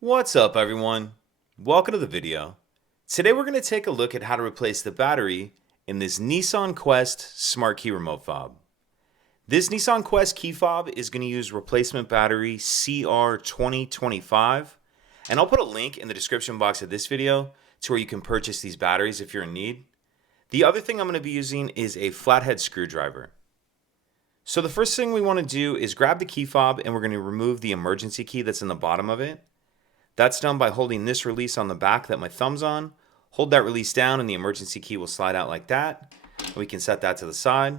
What's up everyone? Welcome to the video. Today we're going to take a look at how to replace the battery in this Nissan Quest Smart Key Remote Fob. This Nissan Quest key fob is going to use replacement battery CR2025, and I'll put a link in the description box of this video to where you can purchase these batteries if you're in need. The other thing I'm going to be using is a flathead screwdriver. So the first thing we want to do is grab the key fob and we're going to remove the emergency key that's in the bottom of it. That's done by holding this release on the back that my thumb's on. Hold that release down and the emergency key will slide out like that. We can set that to the side.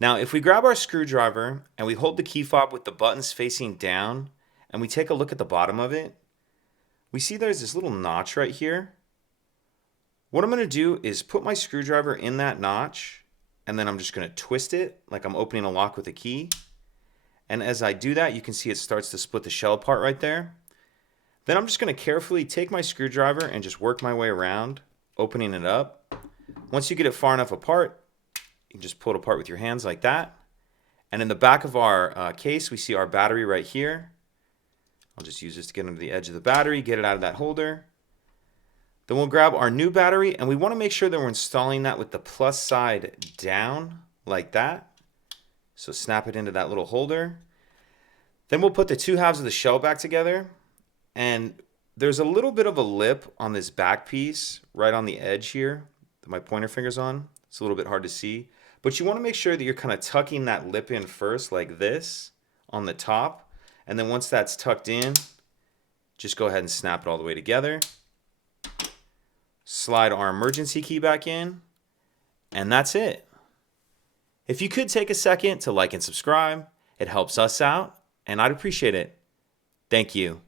Now if we grab our screwdriver and we hold the key fob with the buttons facing down and we take a look at the bottom of it, we see there's this little notch right here. What I'm going to do is put my screwdriver in that notch and then I'm just going to twist it like I'm opening a lock with a key. And as I do that, you can see it starts to split the shell apart right there. Then I'm just going to carefully take my screwdriver and just work my way around, opening it up. Once you get it far enough apart, you can just pull it apart with your hands like that. And in the back of our case, we see our battery right here. I'll just use this to get under the edge of the battery, get it out of that holder. Then we'll grab our new battery, and we want to make sure that we're installing that with the plus side down, like that. So snap it into that little holder. Then we'll put the two halves of the shell back together. And there's a little bit of a lip on this back piece right on the edge here that my pointer finger's on. It's a little bit hard to see, but you want to make sure that you're kind of tucking that lip in first like this on the top. And then once that's tucked in, just go ahead and snap it all the way together. Slide our emergency key back in, and that's it. If you could take a second to like and subscribe, it helps us out, and I'd appreciate it. Thank you.